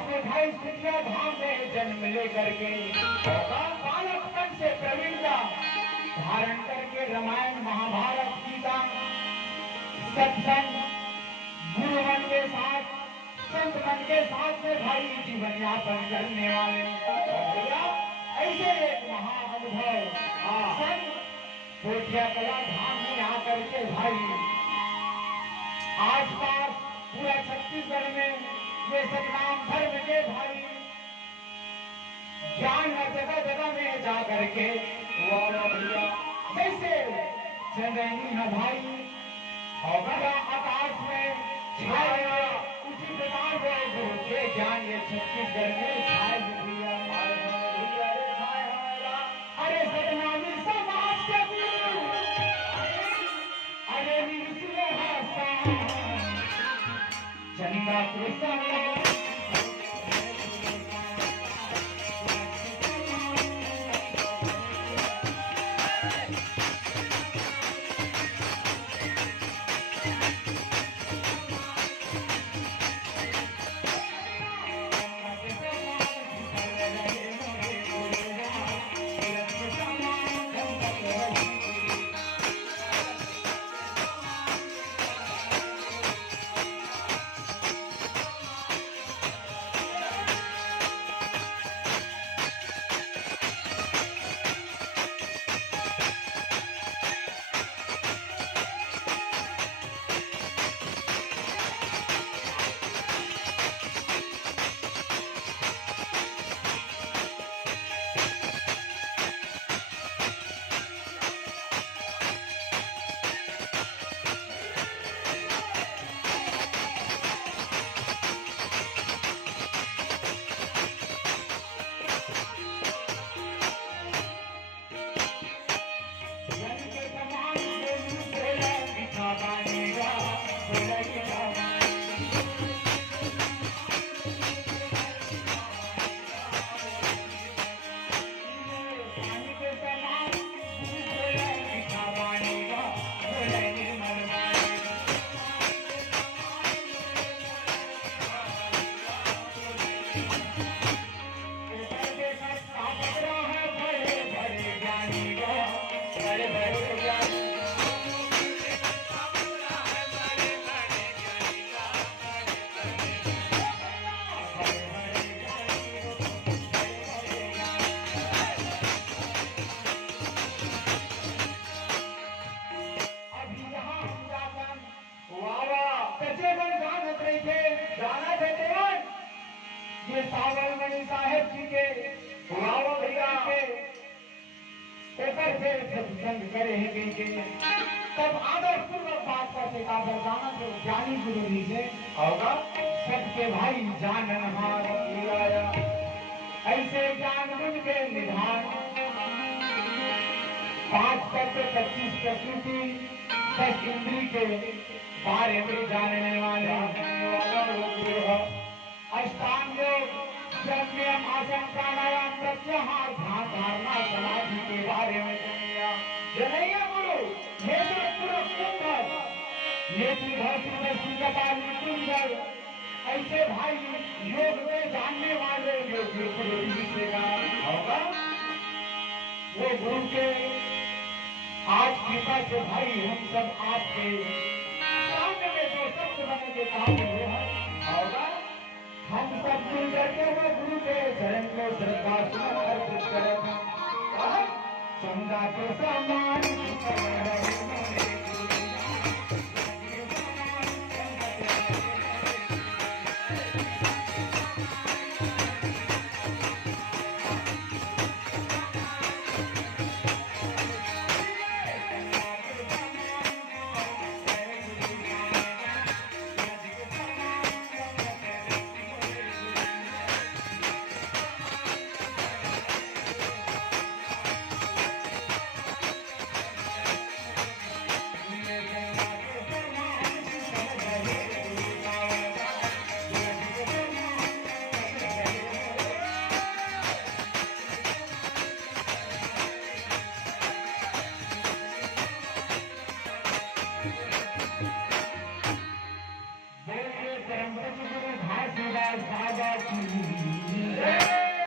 धाम में जन्म लेकर के बालकपन से प्रवीणता धारण करके रामायण महाभारत गीता सत्संग गुरुवन के साथ संत मन के साथ में भाई जीवन यापन करने वाले ऐसे एक महाअनुभव संत कोठिया कला धाम में आकर के भाई आसपास पूरा छत्तीसगढ़ में ये सतनाम धर्म के भाई ज्ञान हर जगह जगह में जा करके भैया कैसे चंद्रनी है भाई और बड़ा आकाश में छाया उसी प्रकार से गुरु के ज्ञान ये छत्तीसगढ़ में छाए भैया अरे सतनामी समाज के गुरु अरे निश्चय चंदा कृष्ण ये सावरमणि साहेब जी के ऊपर से सत्संग करे हैं तब आदर पूर्वक बात करते का बरदाना जो ज्ञानी गुरु जी से होगा सबके भाई जान नहार मिलाया ऐसे ज्ञान गुण के निधान 5 तत्व 25 प्रकृति 10 इंद्री के बारे में जानने वाले अष्टांग योग यज्ञ आसन प्राणायाम प्रत्याहार ध्यान धारणा समाधि के बारे में जनैया गुरु नेत्र पूर्वक कुंभ नेत्री भरती कपाली कुंजल ऐसे भाई योग में जानने वाले योग होगा वो गुरु के आज कृपा से भाई हम सब आपके सामने में जो शब्द बने के काम वो है होगा हम सब मिल करके वो गुरु के चरण को श्रद्धा सुमन अर्पित करें संगा के सम्मान